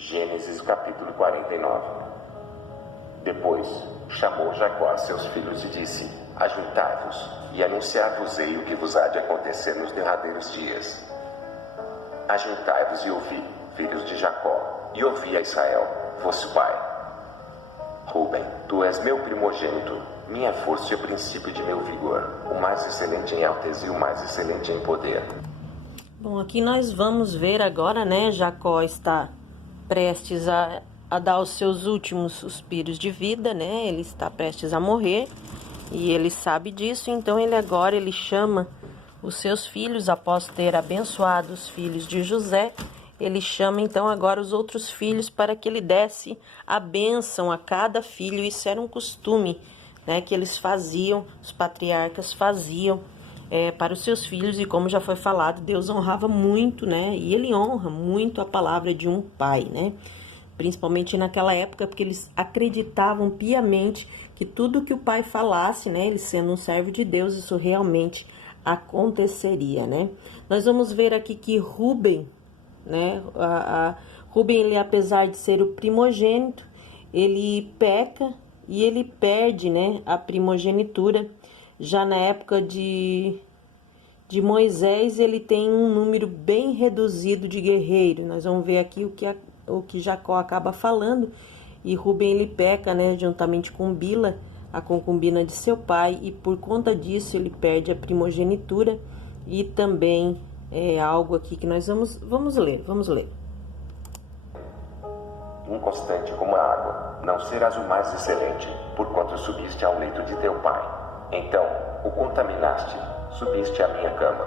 Gênesis capítulo 49. Depois chamou Jacó a seus filhos e disse: Ajuntai-vos, e anunciar-vos-ei o que vos há de acontecer nos derradeiros dias. Ajuntai-vos e ouvi, filhos de Jacó, e ouvi a Israel, vosso pai. Ruben, tu és meu primogênito, minha força e o princípio de meu vigor, o mais excelente em alteza e o mais excelente em poder. Bom, aqui nós vamos ver agora, né, Jacó está prestes a dar os seus últimos suspiros de vida, né, ele está prestes a morrer, e ele sabe disso, então ele chama os seus filhos, após ter abençoado os filhos de José, ele chama então agora os outros filhos para que ele desse a bênção a cada filho. Isso era um costume, né, que eles faziam, os patriarcas faziam para os seus filhos, e como já foi falado, Deus honrava muito, né, e ele honra muito a palavra de um pai, né, principalmente naquela época, porque eles acreditavam piamente que tudo que o pai falasse, né, ele sendo um servo de Deus, isso realmente aconteceria, né. Nós vamos ver aqui que Ruben, né, Ruben, ele, apesar de ser o primogênito, ele peca e ele perde, né, a primogenitura. Já na época de Moisés, ele tem um número bem reduzido de guerreiros. Nós vamos ver aqui o que Jacó acaba falando. E Ruben, ele peca, né, juntamente com Bila, a concubina de seu pai, e por conta disso ele perde a primogenitura. E também é algo aqui que nós vamos ler. Inconstante como a água, não serás o mais excelente, porquanto subiste ao leito de teu pai. Então, o contaminaste, subiste à minha cama.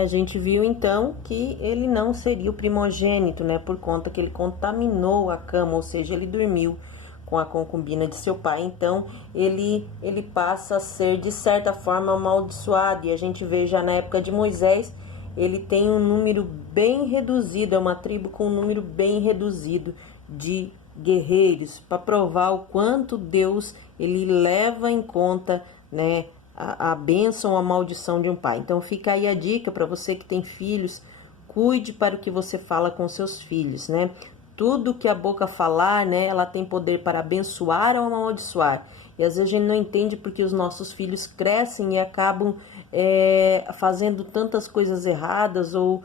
A gente viu então que ele não seria o primogênito, né? Por conta que ele contaminou a cama, ou seja, ele dormiu com a concubina de seu pai. Então, ele passa a ser, de certa forma, amaldiçoado. E a gente vê já na época de Moisés, ele tem um número bem reduzido, é uma tribo com um número bem reduzido de guerreiros, para provar o quanto Deus ele leva em conta, né, a bênção ou a maldição de um pai. Então fica aí a dica para você que tem filhos: cuide para o que você fala com seus filhos, né? Tudo que a boca falar, né, ela tem poder para abençoar ou amaldiçoar. E às vezes a gente não entende porque os nossos filhos crescem e acabam fazendo tantas coisas erradas ou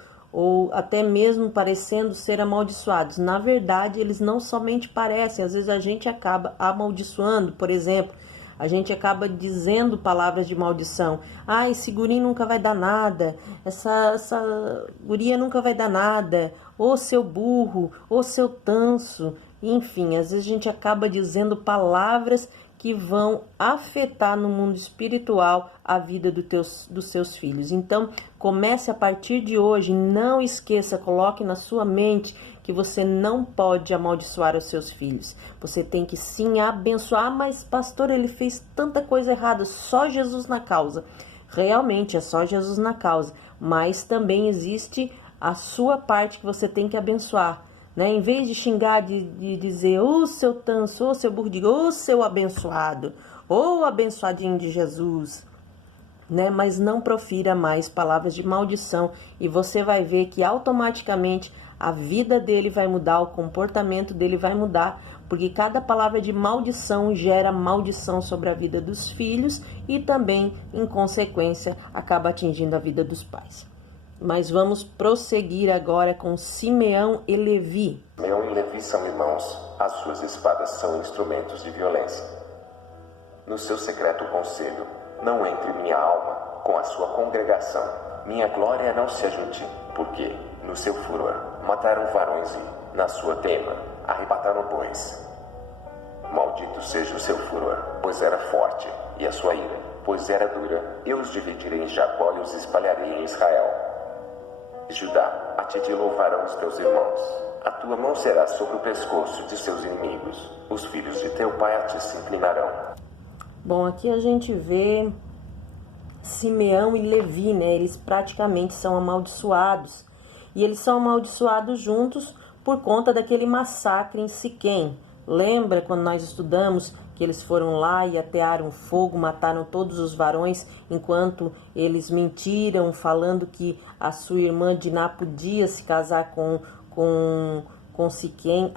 até mesmo parecendo ser amaldiçoados. Na verdade, eles não somente parecem, às vezes a gente acaba amaldiçoando. Por exemplo, a gente acaba dizendo palavras de maldição. Ah, esse guri nunca vai dar nada, essa guria nunca vai dar nada, ou seu burro, ou seu tanso. Enfim, às vezes a gente acaba dizendo palavras que vão afetar no mundo espiritual a vida dos seus filhos. Então, comece a partir de hoje, não esqueça, coloque na sua mente que você não pode amaldiçoar os seus filhos. Você tem que sim abençoar. Mas pastor, ele fez tanta coisa errada, só Jesus na causa. Realmente é só Jesus na causa, mas também existe a sua parte que você tem que abençoar. Né? Em vez de xingar, de dizer, ô seu tanso, ô seu burro, diga, ô seu abençoado, ô abençoadinho de Jesus, né? Mas não profira mais palavras de maldição, e você vai ver que automaticamente a vida dele vai mudar, o comportamento dele vai mudar, porque cada palavra de maldição gera maldição sobre a vida dos filhos e também, em consequência, acaba atingindo a vida dos pais. Mas vamos prosseguir agora com Simeão e Levi. Simeão e Levi são irmãos, as suas espadas são instrumentos de violência. No seu secreto conselho, não entre minha alma com a sua congregação. Minha glória não se ajunte, porque, no seu furor, mataram varões e, na sua teima, arrebataram bois. Maldito seja o seu furor, pois era forte, e a sua ira, pois era dura. Eu os dividirei em Jacó e os espalharei em Israel. Judá, a ti te louvarão os teus irmãos. A tua mão será sobre o pescoço de seus inimigos. Os filhos de teu pai a ti se inclinarão. Bom, aqui a gente vê Simeão e Levi, né? Eles praticamente são amaldiçoados. E eles são amaldiçoados juntos por conta daquele massacre em Siquém. Lembra quando nós estudamos que eles foram lá e atearam fogo, mataram todos os varões, enquanto eles mentiram, falando que a sua irmã Diná podia se casar com com Siquém,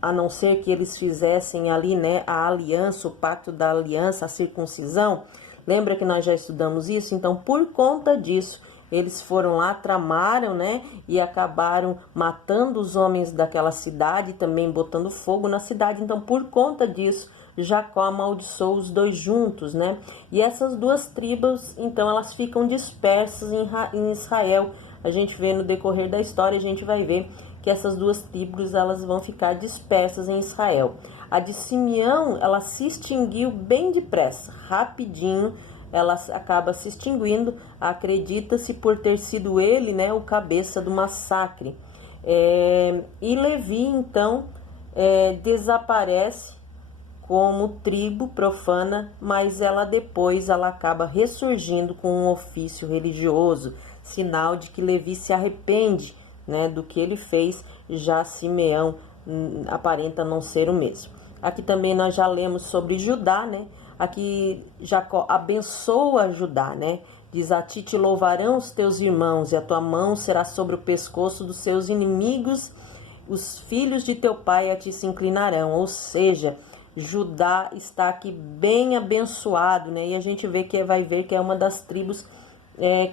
a não ser que eles fizessem ali, né, a aliança, o pacto da aliança, a circuncisão. Lembra que nós já estudamos isso? Então, por conta disso, eles foram lá, tramaram, né, e acabaram matando os homens daquela cidade, também botando fogo na cidade. Então, por conta disso, Jacó amaldiçoou os dois juntos, né? E essas duas tribos, então, elas ficam dispersas em Israel. A gente vê no decorrer da história, a gente vai ver que essas duas tribos, elas vão ficar dispersas em Israel. A de Simeão, ela se extinguiu bem depressa, rapidinho, ela acaba se extinguindo, acredita-se por ter sido ele, né, o cabeça do massacre. E Levi, então, desaparece como tribo profana, mas ela depois acaba ressurgindo com um ofício religioso, sinal de que Levi se arrepende, né, do que ele fez. Já Simeão aparenta não ser o mesmo. Aqui também nós já lemos sobre Judá, né? Aqui Jacó abençoa Judá, né? Diz: a ti te louvarão os teus irmãos, e a tua mão será sobre o pescoço dos seus inimigos, os filhos de teu pai a ti se inclinarão. Ou seja, Judá está aqui bem abençoado, né? E a gente vai ver que é uma das tribos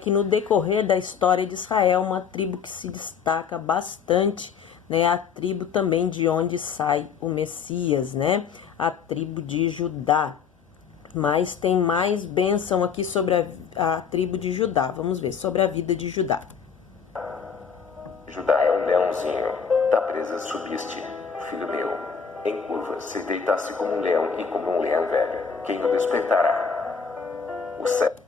que no decorrer da história de Israel, uma tribo que se destaca bastante, né? A tribo também de onde sai o Messias, né? A tribo de Judá. Mas tem mais bênção aqui sobre a tribo de Judá. Vamos ver sobre a vida de Judá. Judá é um leãozinho. Da presa subiste, filho meu. Em curva se deitasse como um leão e como um leão velho. Quem o despertará? O cetro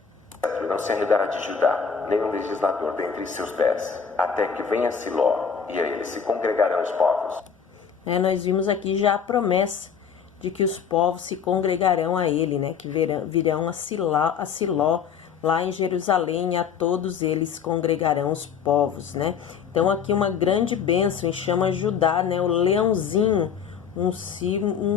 não se arredará de Judá, nem um legislador dentre seus pés, até que venha Siló, e a ele se congregarão os povos. Nós vimos aqui já a promessa de que os povos se congregarão a ele, né? Que virão a Siló, lá em Jerusalém, e a todos eles congregarão os povos, né? Então aqui uma grande bênção, e chama Judá, né? O leãozinho, um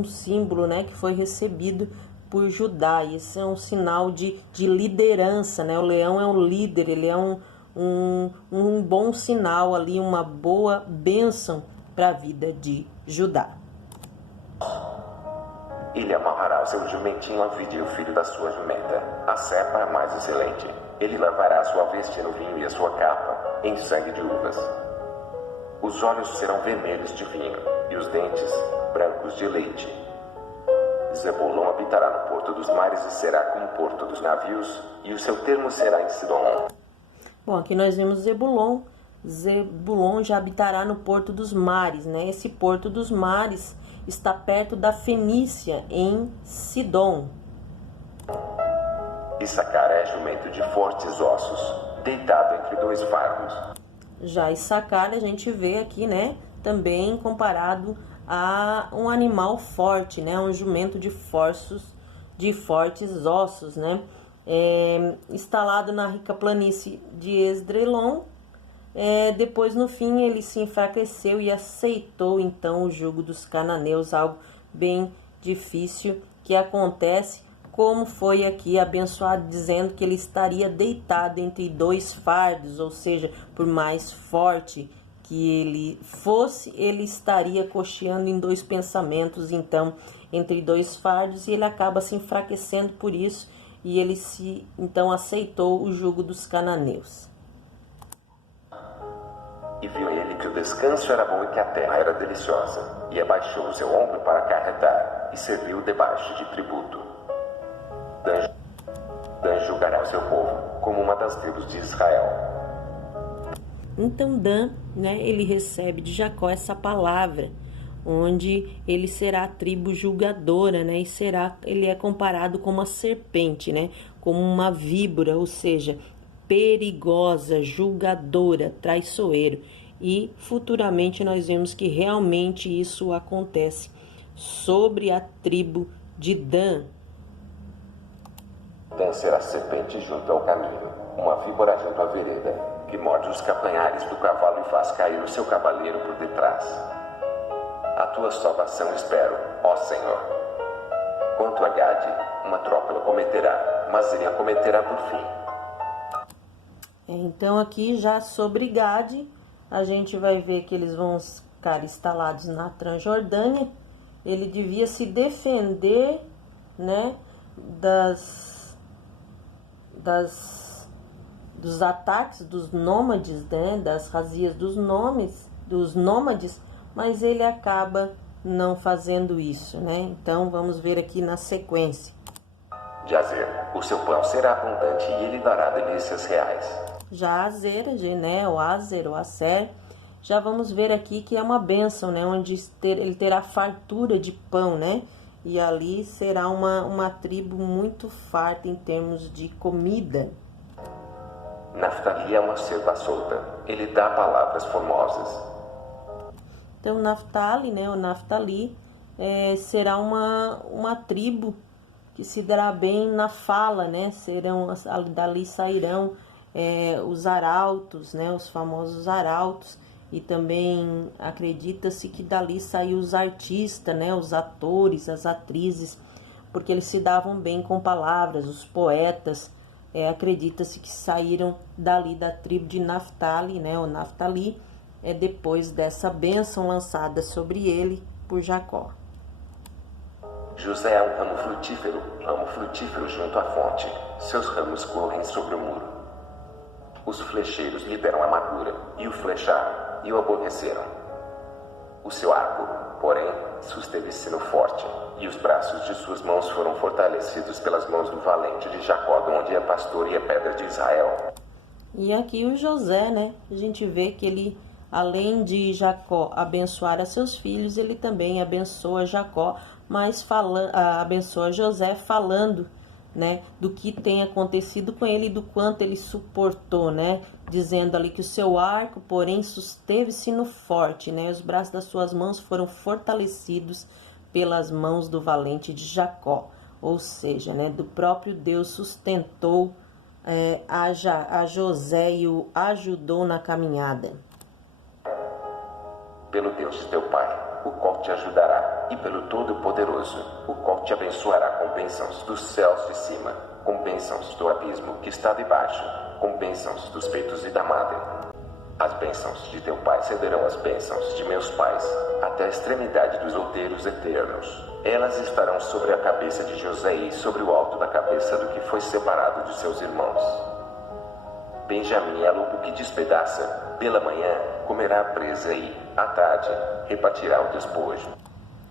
símbolo, né? Que foi recebido por Judá. E esse é um sinal de liderança, né? O leão é um líder, ele é um bom sinal ali, uma boa bênção para a vida de Judá. Ele amarrará o seu jumentinho a vide e o filho da sua jumenta. A cepa é mais excelente. Ele lavará a sua veste no vinho e a sua capa em sangue de uvas. Os olhos serão vermelhos de vinho e os dentes brancos de leite. Zebulon habitará no porto dos mares e será como o porto dos navios, e o seu termo será em Sidom. Bom, aqui nós vemos Zebulon. Zebulon já habitará no porto dos mares, né? Esse porto dos mares está perto da Fenícia, em Sidom. Issacar é jumento de fortes ossos, deitado entre dois fardos. Já Issacar a gente vê aqui, né? Também comparado a um animal forte, né? Um jumento de fortes ossos, né? Instalado na rica planície de Esdrelon. Depois, no fim, ele se enfraqueceu e aceitou, então, o jugo dos cananeus, algo bem difícil que acontece, como foi aqui abençoado, dizendo que ele estaria deitado entre dois fardos, ou seja, por mais forte que ele fosse, ele estaria cocheando em dois pensamentos, então, entre dois fardos, e ele acaba se enfraquecendo por isso, e ele então aceitou o jugo dos cananeus. E viu ele que o descanso era bom e que a terra era deliciosa, e abaixou o seu ombro para carregar, e serviu debaixo de tributo. Dan julgará o seu povo, como uma das tribos de Israel. Então Dan, né, ele recebe de Jacó essa palavra, onde ele será a tribo julgadora, né, e ele é comparado com uma serpente, né, como uma víbora, ou seja, perigosa, julgadora, traiçoeiro. E futuramente nós vemos que realmente isso acontece sobre a tribo de Dan. Dan será serpente junto ao caminho, uma víbora junto à vereda, que morde os calcanhares do cavalo e faz cair o seu cavaleiro por detrás. A tua salvação espero, ó Senhor. Quanto a Gade, uma tropa o cometerá, mas ele a cometerá por fim. Então aqui já sobre Gade, a gente vai ver que eles vão ficar instalados na Transjordânia. Ele devia se defender, né, dos ataques dos nômades, né, das razias dos nômades, mas ele acaba não fazendo isso, né? Então vamos ver aqui na sequência. Jazer, o seu pão será abundante e ele dará delícias reais. Já Azer, né, o Azer, o Aser, já vamos ver aqui que é uma bênção, né, onde ele terá fartura de pão, né? E ali será uma tribo muito farta em termos de comida. Naftali é uma serva solta, ele dá palavras formosas. Então, Naftali, né, o Naftali será uma tribo que se dará bem na fala, né? Dali sairão os arautos, né, os famosos arautos, e também acredita-se que dali saiu os artistas, né, os atores, as atrizes, porque eles se davam bem com palavras, os poetas. Acredita-se que saíram dali da tribo de Naftali, né, o Naftali, depois dessa bênção lançada sobre ele por Jacó. José é um ramo frutífero junto à fonte. Seus ramos correm sobre o muro. Os flecheiros lhe deram amargura, e o flecharam, e o aborreceram. O seu arco, porém, susteve-se no forte, e os braços de suas mãos foram fortalecidos pelas mãos do valente de Jacó, de onde é pastor e é pedra de Israel. E aqui o José, né? A gente vê que ele, além de Jacó abençoar a seus filhos, ele também abençoa Jacó, mas abençoa José falando, né, do que tem acontecido com ele e do quanto ele suportou, né? Dizendo ali que o seu arco, porém, susteve-se no forte, né? Os braços das suas mãos foram fortalecidos pelas mãos do valente de Jacó. Ou seja, né, do próprio Deus sustentou a José e o ajudou na caminhada. Pelo Deus de teu pai, o qual te ajudará, e pelo Todo-Poderoso, o qual te abençoará com bênçãos dos céus de cima, com bênçãos do abismo que está debaixo, com bênçãos dos peitos e da madre. As bênçãos de teu pai cederão as bênçãos de meus pais, até a extremidade dos outeiros eternos. Elas estarão sobre a cabeça de José e sobre o alto da cabeça do que foi separado de seus irmãos. Benjamim é lobo que despedaça. Pela manhã comerá a presa e, à tarde, repartirá o despojo.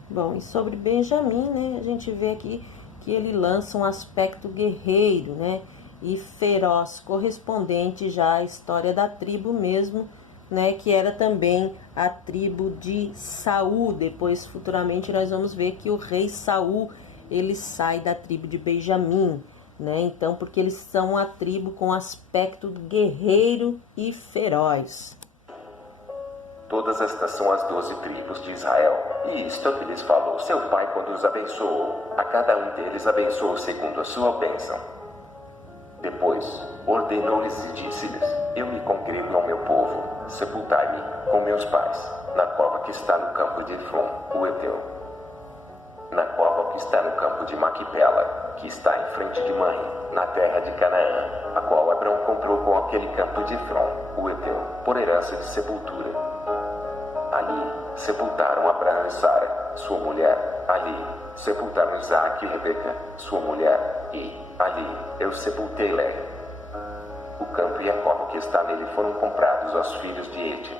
Bom, e sobre Benjamim, né, a gente vê aqui que ele lança um aspecto guerreiro, né, e feroz, correspondente já à história da tribo mesmo, né, que era também a tribo de Saul. Depois, futuramente, nós vamos ver que o rei Saul, ele sai da tribo de Benjamim, né, então, porque eles são a tribo com aspecto guerreiro e feroz. Todas estas são as 12 tribos de Israel, e isto é o que lhes falou seu pai quando os abençoou. A cada um deles abençoou segundo a sua bênção. Depois, ordenou-lhes e disse-lhes: eu me congrego ao meu povo, sepultai-me com meus pais, na cova que está no campo de Efron, o Heteu, na cova que está no campo de Maquipela, que está em frente de Manre, na terra de Canaã, a qual Abrão comprou com aquele campo de Efron, o Heteu, por herança de sepultura. Ali sepultaram Abraão e Sara, sua mulher. Ali sepultaram Isaque e Rebeca, sua mulher. E ali eu sepultei Léa. O campo e a cova que está nele foram comprados aos filhos de Ede.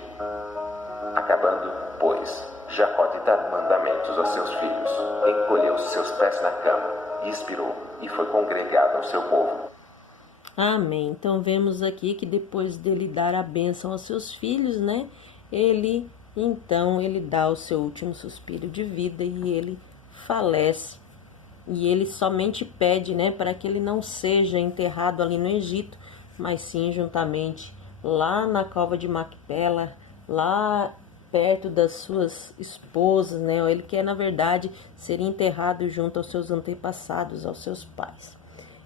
Acabando, pois, Jacó de dar mandamentos aos seus filhos, encolheu seus pés na cama, e expirou, e foi congregado ao seu povo. Amém. Então vemos aqui que depois dele dar a bênção aos seus filhos, né, ele dá o seu último suspiro de vida e ele falece. E ele somente pede, né, para que ele não seja enterrado ali no Egito, mas sim juntamente lá na cova de Macpela, lá perto das suas esposas, né? Ele quer, na verdade, ser enterrado junto aos seus antepassados, aos seus pais.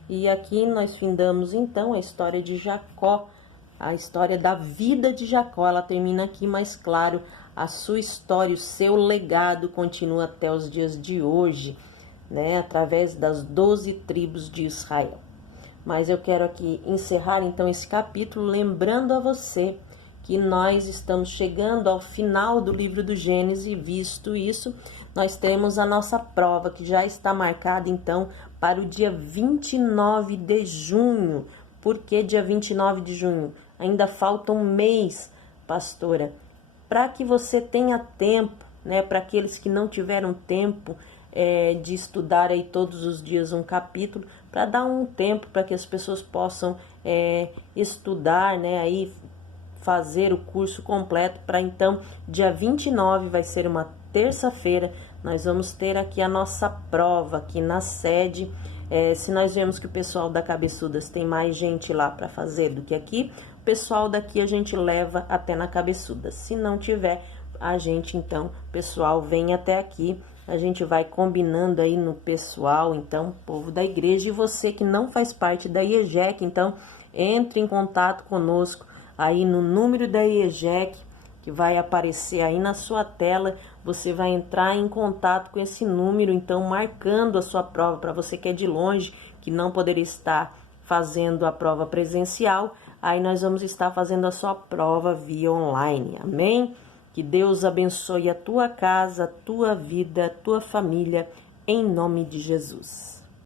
E aqui nós findamos, então, a história de Jacó, a história da vida de Jacó. Ela termina aqui, mas claro, a sua história, o seu legado continua até os dias de hoje, né? Através das 12 tribos de Israel. Mas eu quero aqui encerrar, então, esse capítulo lembrando a você que nós estamos chegando ao final do livro do Gênesis, e visto isso, nós temos a nossa prova, que já está marcada, então, para o dia 29 de junho. Por que dia 29 de junho? Ainda falta um mês, pastora, para que você tenha tempo, né, para aqueles que não tiveram tempo de estudar aí todos os dias um capítulo, para dar um tempo para que as pessoas possam estudar, né, aí fazer o curso completo, para então, dia 29, vai ser uma terça-feira, nós vamos ter aqui a nossa prova, aqui na sede. Se nós vemos que o pessoal da Cabeçudas tem mais gente lá para fazer do que aqui, o pessoal daqui a gente leva até na Cabeçudas. Se não tiver, a gente, então, pessoal, vem até aqui, a gente vai combinando aí no pessoal, então, povo da igreja. E você que não faz parte da IEJEC, então, entre em contato conosco aí no número da IEJEC, que vai aparecer aí na sua tela. Você vai entrar em contato com esse número, então, marcando a sua prova. Para você que é de longe, que não poderia estar fazendo a prova presencial, aí nós vamos estar fazendo a sua prova via online, amém? Que Deus abençoe a tua casa, a tua vida, a tua família, em nome de Jesus.